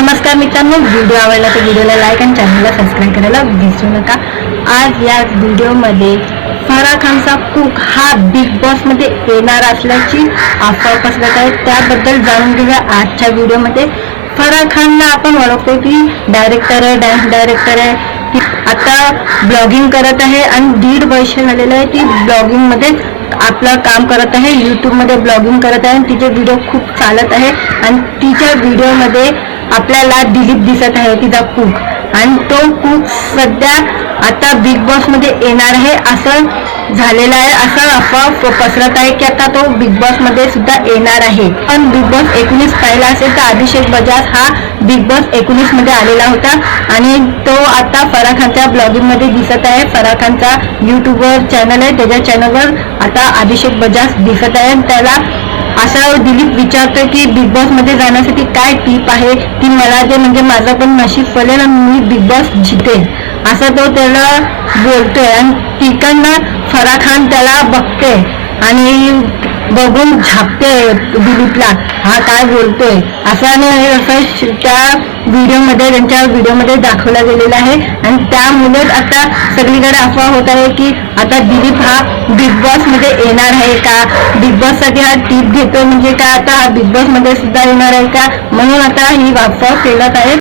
नमस्कार मित्रांनो, व्हिडिओ आवडला तर व्हिडिओला लाईक आणि चॅनलला सबस्क्राईब करायला विसरू नका। आज या व्हिडिओमध्ये फराह खानचा कुक हा बिग बॉस मध्ये येणार असल्याची अफवा पसरत आहे, त्याबद्दल जाणून घेऊया आजच्या व्हिडिओमध्ये। फराह खानला आपण ओळखतो की डायरेक्टर आहे, डान्स डायरेक्टर आहे, ती आता ब्लॉगिंग करत आहे आणि 1.5 वर्ष झालेलं आहे ती ब्लॉगिंग मध्ये आपलं काम करत आहे, यूट्यूब मध्ये ब्लॉगिंग करत आहे। तिचे व्हिडिओ खूप चालत आहे आणि तिच्या व्हिडिओमध्ये आपल्याला दिलीप दिसत आहे, तिचा कुक, आणि तो कुक सध्या आता बिग बॉस मध्ये येणार आहे असं झालेलं आहे, असं अफवा पसरत आहे की आता तो बिग बॉस मध्ये सुद्धा येणार आहे। पण बिग बॉस 19 पाहिला असेल तर अभिषेक बजाज हा बिग बॉस 19 मध्ये आलेला होता आणि तो आता फराह खानच्या ब्लॉगिंग मध्ये दिसत आहे। फराह खानचा यूट्यूबवर चॅनल आहे, त्याच्या चॅनलवर आता अभिषेक बजाज दिसत आहे। त्याला असा दिलीप विचारतोय की बिग बॉस मध्ये जाण्यासाठी काय टिप आहे ती मला दे, म्हणजे माझं पण नशीब फलेल आणि मी बिग बॉस जितेल, असं तो त्याला बोलतोय। आणि तिकडनं फराह खान त्याला बघते आणि बघून झापते दिलीपला, हा काय बोलतोय असं नाही, असं त्या व्हिडिओमध्ये, त्यांच्या व्हिडिओमध्ये दाखवला गेलेला आहे। आणि त्यामुळे आता सगळीकडे अफवा होत आहे की आता दिलीप हा बिग बॉस मध्ये येणार आहे का, बिग बॉस साठी हा टिप घेतो, म्हणजे का आता हा बिग बॉस मध्ये सुद्धा येणार आहे का, म्हणून आता ही अफवा फैलत आहे।